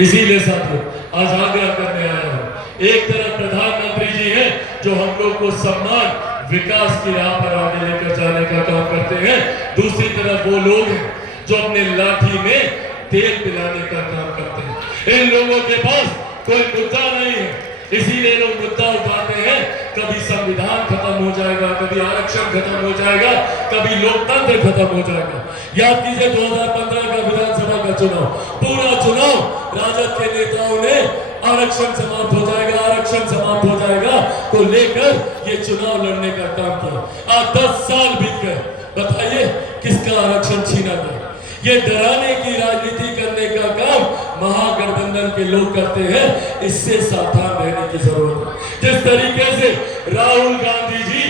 इसीलिए साथियों आज आग्रह करने आया हूं। एक तरफ प्रधानमंत्री जी हैं जो हम लोग को सम्मान विकास की राह पर आगे लेकर जाने का काम करते हैं, दूसरी तरफ वो लोग हैं जो अपने लाठी में तेल पिलाने का काम करते हैं। इन लोगों के पास कोई मुद्दा नहीं है, इसीलिए लोग मुद्दा उठाते हैं। कभी संविधान खत्म हो जाएगा, कभी आरक्षण खत्म हो जाएगा, कभी लोकतंत्र खत्म हो जाएगा। याद कीजिए 2015 का विधानसभा का चुनाव, पूरा चुनाव राजद के नेताओं ने आरक्षण समाप्त हो जाएगा, आरक्षण समाप्त हो जाएगा को लेकर ये चुनाव लड़ने का काम किया। आज 10 साल बीत गए, बताइए किसका आरक्षण छीना गया? ये डराने की राजनीति करने का काम महागठबंधन के लोग करते हैं, इससे सावधान रहने की जरूरत है। जिस तरीके से राहुल गांधी जी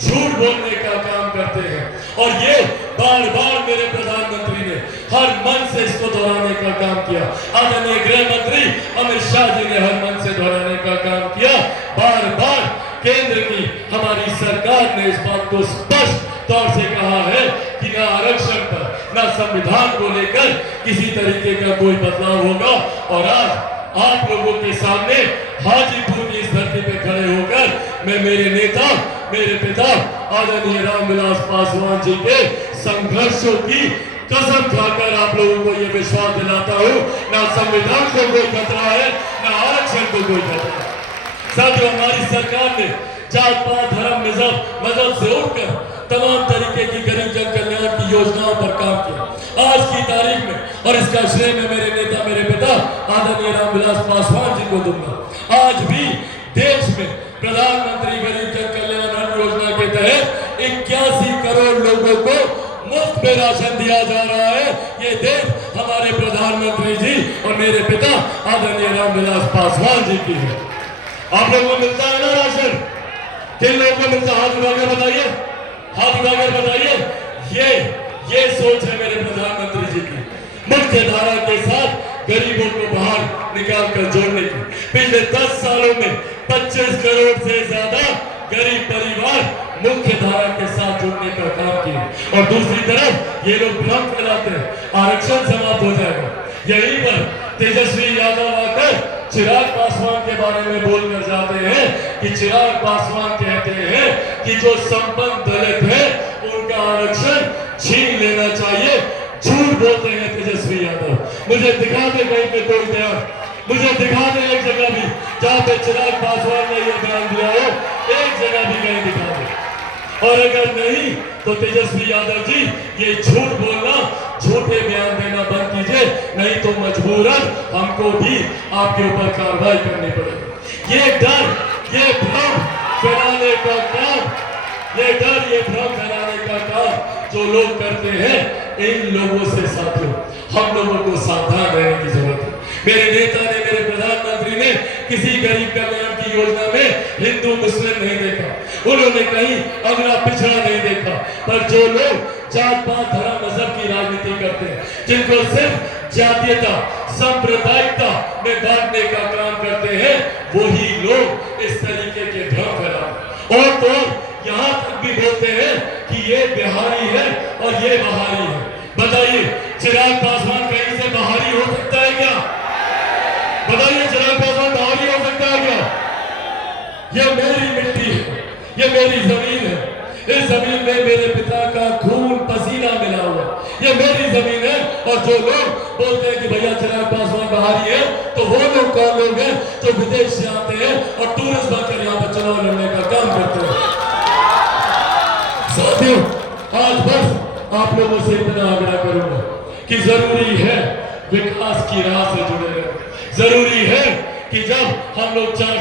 झूठ बोलने का काम करते हैं और ये बार बार मेरे प्रधानमंत्री ने हर मन से इसको दोहराने का काम किया, आदरणीय गृह मंत्री अमित शाह जी ने हर मन से दोहराने का काम किया। बार बार केंद्र की हमारी सरकार ने इस बात को स्पष्ट तौर से कहा है कि ना आरक्षण पर ना संविधान को लेकर किसी तरीके का कोई बदलाव होगा। और आज आप लोगों के सामने हाजीपुर की इस धरती पे खड़े होकर मैं मेरे नेता, मेरे पिता आदरणीय रामविलास पासवान जी के संघर्षों की कसम खाकर आप लोगों को यह विश्वास दिलाता हूं, ना संविधान को कोई खतरा है, ना आरक्षण को कोई खतरा है। साथियों, हमारी सरकार ने जात पात धर्म मजहब से उठकर तमाम तरीके की गरीब जन कल्याण की योजनाओं पर काम किया। आज की तारीख में, और इसका श्रेय मैं मेरे नेता, मेरे पिता आदरणीय रामविलास पासवान जी को दूंगा। आज भी देश में प्रधानमंत्री गरीब जन कल्याण योजना के तहत 81 करोड़ लोगों को मुफ्त में राशन दिया जा रहा है। ये देश हमारे प्रधानमंत्री जी और मेरे पिता आदरणीय रामविलास पासवान जी की है। आप लोगों को मिलता है ना राशन? किन लोगों को मिलता है? हाथ उठाकर बताइए, हाथ उठाकर बताइए। ये सोच है मेरे प्रधानमंत्री जी की, मुख्य धारा के साथ गरीबों को बाहर निकाल कर जोड़ने की। पिछले 10 सालों में 25 करोड़ से ज्यादा गरीब परिवार मुख्य धारा के साथ जुड़ने का काम किया। और दूसरी तरफ ये लोग भ्रम फैलाते हैं आरक्षण समाप्त हो जाएगा। यहीं पर तेजस्वी यादव आकर चिराग पासवान के बारे में बोलकर जाते हैं कि चिराग पासवान कहते हैं कि जो संपन्न दलित है उनका आरक्षण छीन लेना चाहिए। झूठ बोलते हैं तेजस्वी यादव। मुझे दिखा दे कहीं पे कोई बयान, मुझे दिखा दे एक जगह भी जहां पे चिराग पासवान ने यह बयान दिया हो, एक जगह भी कहीं दिखा दे। और अगर नहीं तो तेजस्वी यादव जी ये झूठ बोलना, झूठे बयान देना बंद कीजिए, नहीं तो मजबूरन हमको भी आपके ऊपर कार्रवाई करनी पड़ेगी। ये डर, ये भ्रम फैलाने का काम, ये डर, ये भ्रम फैलाने का काम जो लोग करते हैं, इन लोगों से साथियों हम लोगों को सावधान रहने की जरूरत है। मेरे नेता ने, मेरे प्रधानमंत्री ने किसी गरीब कल्याण की योजना में हिंदू मुस्लिम नहीं देखा, उन्होंने कहीं अगला पिछड़ा नहीं देखा। पर जो लोग जात पात धर्म मजहब की राजनीति करते हैं, जिनको सिर्फ जातीयता सांप्रदायिकता में बांटने का काम करते हैं, वही लोग इस तरीके के भ्रम फैलाते। और तो यहाँ तक भी बोलते हैं कि ये बिहारी है और ये बहारी है। बताइए चिराग पासवान कहीं से बहारी हो सकता है क्या? बताइए चिराग पासवान बहारी हो सकता है क्या? ये मेरी मिट्टी है, ये मेरी जमीन है, इस जमीन में मेरे पिता का खून पसीना मिला हुआ, ये मेरी जमीन है। और जो लोग बोलते हैं कि भैया चिराग पासवान बहारी है, तो वो लोग कौन लोग हैं जो विदेश से आते हैं और टूरिस्ट बनकर यहाँ पर चुनाव लड़ने का काम करते हैं? साथियों, आज बस आप लोगों से इतना आग्रह करूंगा कि जरूरी है विकास की राह से जुड़े रहें। जरूरी है कि जब हम लोग 4